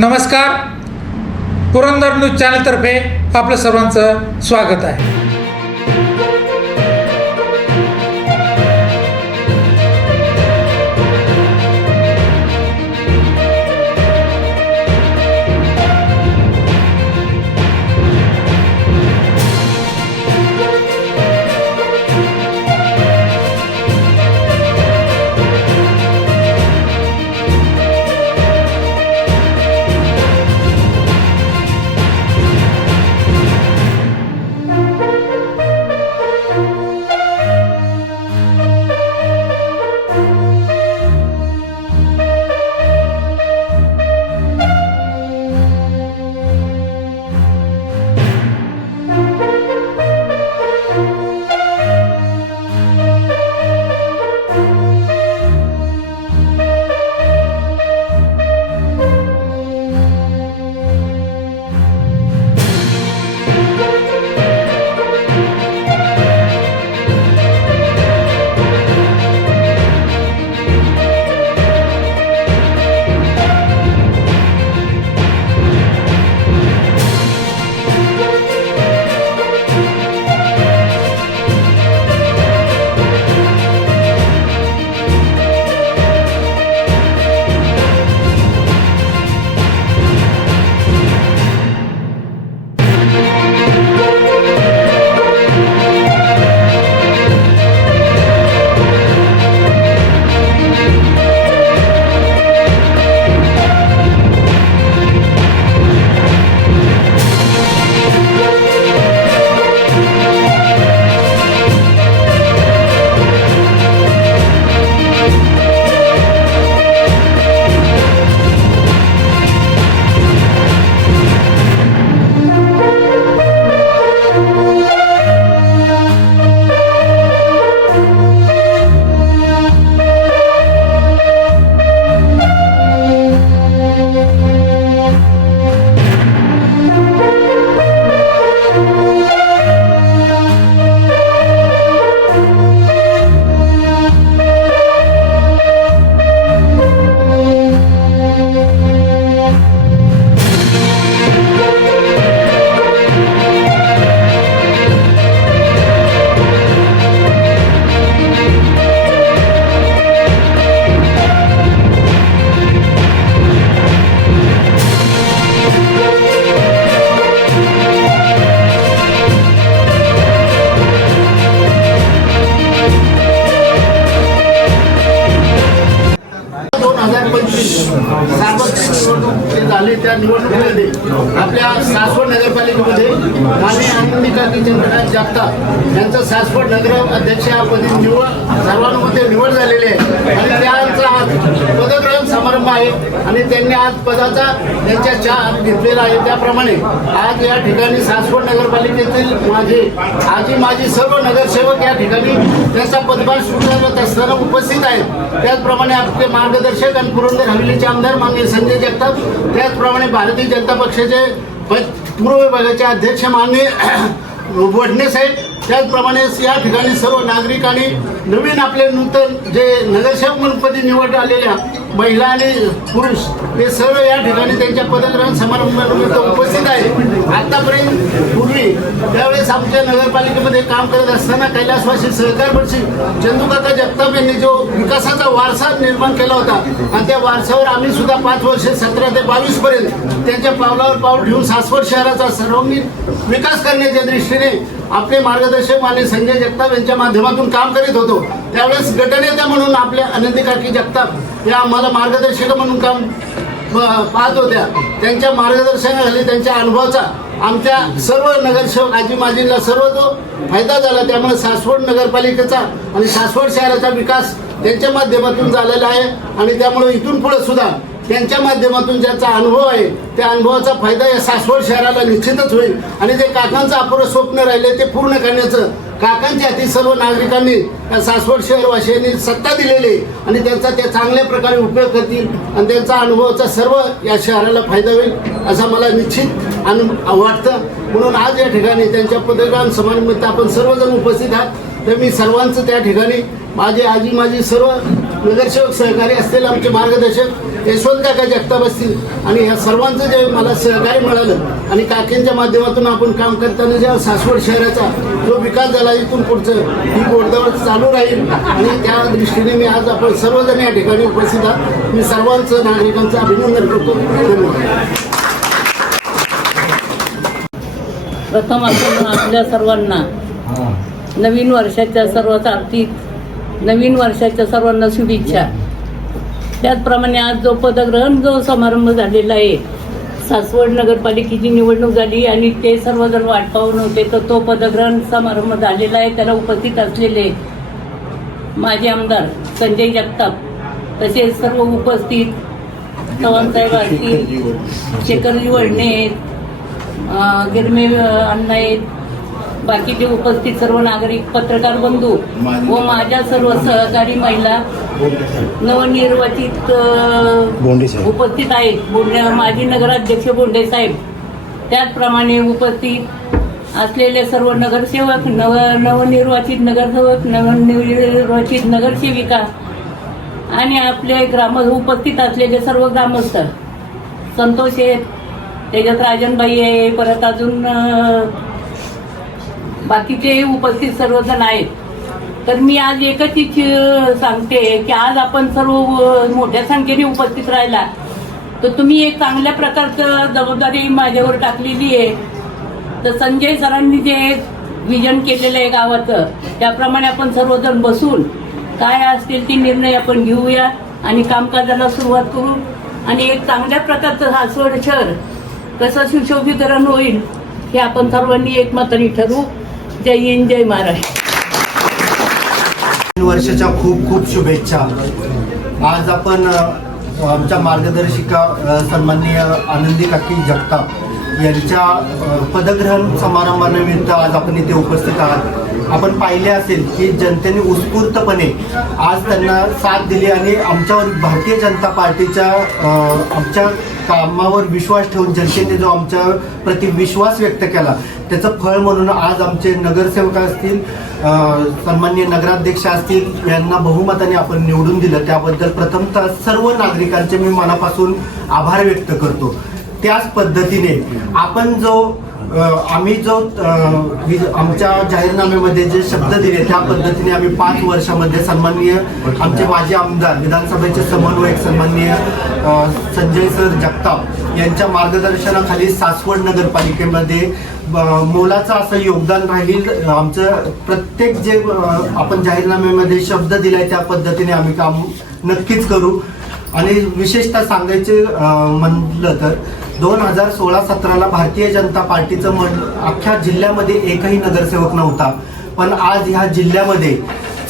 नमस्कार, पुरंदर न्यूज चॅनलतर्फे आपलं सर्वांचं स्वागत आहे. झाले त्या निवडणुकीमध्ये आपल्या सासवड नगरपालिकेमध्ये माननीय आनंदीकाकी चंद्रकांत जगताप यांचं सासवड नगर अध्यक्षपदी सर्वानुमते निवड झालेली आहे आणि त्यांचा आज पदग्रहण समारंभ आहे आणि त्यांनी आज पदाचा त्यांच्या चहा घेतलेला आहे. त्याप्रमाणे आज या ठिकाणी सासवड नगरपालिकेतील माजी सर्व नगरसेवक या ठिकाणी त्यांचा पदभार स्वीकारत असताना उपस्थित आहेत. त्याचप्रमाणे आपले मार्गदर्शक आणि पुरंदर हवेलीचे आमदार माननीय संजय जगताप, त्याचप्रमाणे भारतीय जनता पक्षाचे पूर्व विभागाचे अध्यक्ष माननीय वडणे साहेब, त्याचप्रमाणे या ठिकाणी सर्व नागरिकांनी नवीन आपले नूतन जे नगरसेवक म्हणून निवड आलेल्या महिला आणि पुरुष हे सर्व या ठिकाणी त्यांच्या पदग्रहण समारंभानिमित्त उपस्थित आहे. आतापर्यंत पूर्वी त्यावेळेस आमच्या नगरपालिकेमध्ये काम करत असताना कैलासवासी सहकार पक्षी चंदूकाका जगताप यांनी जो विकासाचा वारसा निर्माण केला होता आणि त्या वारसावर आम्ही सुद्धा 5 वर्ष 17 ते 22 पर्यंत त्यांच्या पावलावर पाऊल ठेवून सासवड शहराचा सर्वांगीण विकास करण्याच्या दृष्टीने आपले मार्गदर्शक माननीय संजय जगताप यांच्या माध्यमातून काम करीत होतो. त्यावेळेस गटनेता म्हणून आपल्या आनंदीकाकी जगताप या आम्हाला मार्गदर्शक म्हणून काम पाहत होत्या. त्यांच्या मार्गदर्शनाखाली त्यांच्या अनुभवाचा आमच्या सर्व नगरसेवक आजीमाजींना सर्व जो फायदा झाला. त्यामुळे सासवड नगरपालिकेचा आणि सासवड शहराचा विकास त्यांच्या माध्यमातून झालेला आहे आणि त्यामुळे इथून पुढे सुद्धा त्यांच्या माध्यमातून ज्याचा अनुभव आहे त्या अनुभवाचा फायदा या सासवड शहराला निश्चितच होईल आणि जे काकांचं अपुरं स्वप्न राहिले ते पूर्ण करण्याचं काकांच्या हाती सर्व नागरिकांनी सासवड शहरवासियांनी सत्ता दिलेली आणि त्यांचा त्या चांगल्या प्रकारे उपयोग करतील आणि त्यांचा अनुभवाचा सर्व या शहराला फायदा होईल असं मला निश्चित वाटतं. म्हणून आज या ठिकाणी त्यांच्या पदग्रहण समारंभानिमित्त आपण सर्वजण उपस्थित आहात. तर मी सर्वांचं त्या ठिकाणी माझी सर्व नगरसेवक सहकारी असतील, आमचे मार्गदर्शक यशवंत काका जगताप असतील आणि ह्या सर्वांचं जे मला सहकार्य मिळालं आणि काकींच्या माध्यमातून आपण काम करताना ज्या सासवड शहराचा जो विकास झाला इथून पुढचं ही गोडदावळ चालू राहील आणि त्या दृष्टीने मी आज आपण सर्वजण या ठिकाणी उपस्थित आहात. मी सर्वांचं नागरिकांचं अभिनंदन करतो. धन्यवाद. प्रथम आपण आपल्या सर्वांना नवीन वर्षाच्या सर्वांना शुभेच्छा. त्याचप्रमाणे आज जो पदग्रहण जो समारंभ झालेला आहे, सासवड नगरपालिकेची निवडणूक झाली आणि ते सर्वजण वाट पाहून होते, तर तो पदग्रहण समारंभ झालेला आहे. त्याला उपस्थित असलेले माजी आमदार संजय जगताप, तसेच सर्व उपस्थित चव्हाणसाहेब असतील, शेखरजी वडणे आहेत, गिरमे अण्णा आहेत, बाकीचे उपस्थित सर्व नागरिक, पत्रकार बंधू व माझ्या सर्व सहकारी महिला नवनिर्वाचित उपस्थित आहेत, माजी नगराध्यक्ष बोंडे साहेब, त्याचप्रमाणे उपस्थित असलेले सर्व नगरसेवक, नवनिर्वाचित नगरसेवक, नवनिर्वाचित नगरसेविका आणि आपले उपस्थित असलेले सर्व ग्रामस्थ, संतोष आहेत, त्याच्यात राजनबाई आहे, परत अजून बाकीचे उपस्थित सर्वजण आहेत. तर मी आज एकच सांगते की आज आपण सर्व मोठ्या संख्येने उपस्थित राहिला तर तुम्ही एक चांगल्या प्रकारचं जबाबदारी माझ्यावर टाकलेली आहे. तर संजय सरांनी जे विजन केलेलं आहे गावाचं, त्याप्रमाणे आपण सर्वजण बसून काय असतील ते निर्णय आपण घेऊया आणि कामकाजाला सुरुवात करू आणि एक चांगल्या प्रकारचं सासवड शहर कसं सुशोभीकरण होईल हे आपण सर्वांनी एकमताने ठरवू. जय हिंद, जय महाराष्ट्र. वर्षाच्या खूप खूप शुभेच्छा. आज आपण आमच्या मार्गदर्शिका सन्माननीय आनंदी काकी जगताप यांच्या पदग्रहण समारंभानिमित्त आज आपण इथे उपस्थित आहात. आपण पाहिले असेल की जनतेने उत्स्फूर्तपणे आज त्यांना साथ दिली आणि आमच्यावर भारतीय जनता पार्टीच्या आमच्या कामावर विश्वास ठेवून जनतेने जो आमच्या प्रति विश्वास व्यक्त केला त्याचं फळ म्हणून आज आमचे नगरसेवक असतील, सन्माननीय नगराध्यक्ष असतील यांना बहुमताने आपण निवडून दिलं. त्याबद्दल प्रथमतः सर्व नागरिकांचे मी मनापासून आभार व्यक्त करतो. त्याच पद्धतीने आपण आम्ही आमच्या जाहीरनाम्यामध्ये जे शब्द दिले त्या पद्धतीने आम्ही 5 वर्षामध्ये सन्माननीय आमचे माजी आमदार, विधानसभेचे समन्वयक सन्माननीय संजय सर जगताप यांच्या मार्गदर्शनाखाली सासवड नगरपालिकेमध्ये मोलाचं असं योगदान राहील. आमचं प्रत्येक जे आपण जाहीरनाम्यामध्ये शब्द दिलाय त्या पद्धतीने आम्ही काम नक्कीच करू. आणि विशेषतः सांगायचे म्हणलं तर 2016-17ला भारतीय जनता पार्टीचं अख्ख्या जिल्ह्यामध्ये एकही नगरसेवक नव्हता, पण आज ह्या जिल्ह्यामध्ये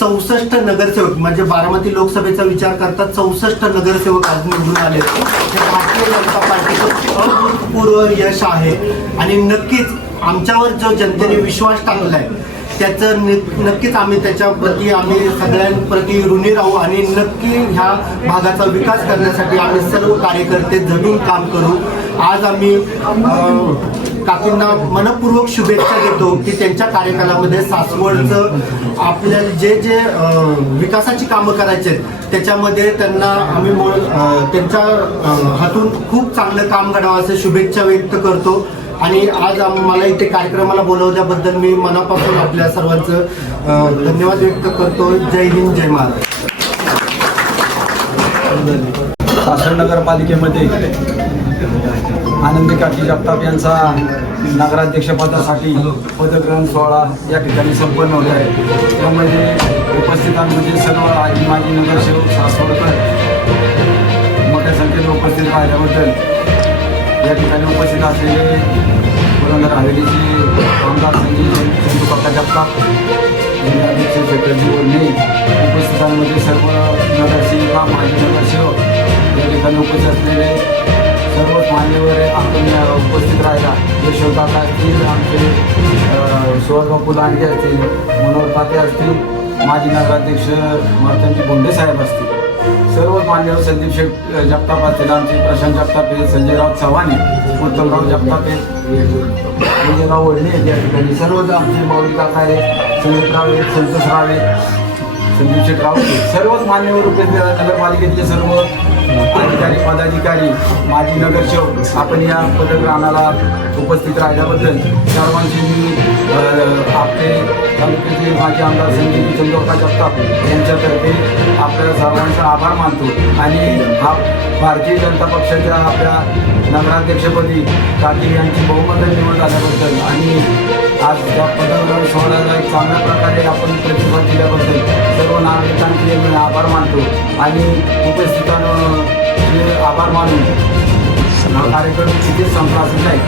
64 नगरसेवक म्हणजे बारामती लोकसभेचा विचार करता 64 नगरसेवक आज निवडून आले. हे भारतीय जनता पार्टीचं अभूतपूर्व यश आहे आणि नक्कीच आमच्यावर जो जनतेने विश्वास टाकलाय त्याचं नक्कीच आम्ही त्याच्याप्रती आम्ही सगळ्यांप्रती ऋणी राहू आणि नक्की ह्या भागाचा विकास करण्यासाठी आम्ही सर्व कार्यकर्ते झटून काम करू. आज आम्ही काकींना मनपूर्वक शुभेच्छा देतो की त्यांच्या कार्यकालामध्ये सासवडचं आपल्याला जे विकासाची कामं करायची आहेत त्याच्यामध्ये त्यांना आम्ही त्यांच्या हातून खूप चांगलं काम घडावं असे शुभेच्छा व्यक्त करतो. आणि आज मला इथे कार्यक्रमाला बोलवल्याबद्दल मी मनापासून आपल्या सर्वांचं धन्यवाद व्यक्त करतो. जय हिंद, जय महाराष्ट्र. सासवड नगरपालिकेमध्ये आनंदी काकी जगताप यांचा नगराध्यक्षपदासाठी पदग्रहण सोहळा या ठिकाणी संपन्न होत आहे. त्यामध्ये उपस्थितांमध्ये सर्व आजी माजी नगरसेवक सासवडकर मोठ्या संख्येने उपस्थित राहिल्याबद्दल या ठिकाणी उपस्थित असलेले पुरंदर हवेलीचे आमदार संजय काका जगताप, जिल्हाध्यक्ष शेखरजी वडणे, उपस्थितांमध्ये सर्व नगरसेविका माजी नगरसेवक या ठिकाणी उपस्थित असलेले सर्वच मान्यवर आपण उपस्थित राहिला. यशवंत काका असतील, आमचे सुहासबापू लांडगे असतील, मनोहर ताते असतील, माजी नगराध्यक्ष मार्तंजी बोंडे साहेब असतील, सर्व मान्यवर संदीप शेठ जगताप असतील, आमचे प्रशांत जगताप आहे, संजयराव चव्हाणे, उत्तमराव जगताप आहे, विजयराव वळणे या ठिकाणी सर्वच आमचे माऊली काका आहे, संदीपराव आहे, संतोषराव आहे, संदीप शेठ राऊत आहे. सर्वच मान्यवर उपस्थित नगरपालिकेतले सर्व अधिकारी पदाधिकारी माजी नगरसेवक आपण या पदग्रहणाला उपस्थित राहिल्याबद्दल सर्वांचे मी आपले तालुक्याचे माजी आमदार संजय चंद्रकांत जगताप यांच्यातर्फे आपल्या सर्वांचा आभार मानतो. आणि हा भारतीय जनता पक्षाच्या आपल्या नगराध्यक्षपदी काकी यांची बहुमताने निवड झाल्याबद्दल आणि आज त्या पदग्रहण सोहळ्याला एक चांगल्या प्रकारे आपण प्रतिसाद दिल्याबद्दल सर्व नागरिकांचे मी आभार मानतो. आणि उपस्थितांचे आभार मानून हा कार्यक्रम तिथे संपला असेल नाही.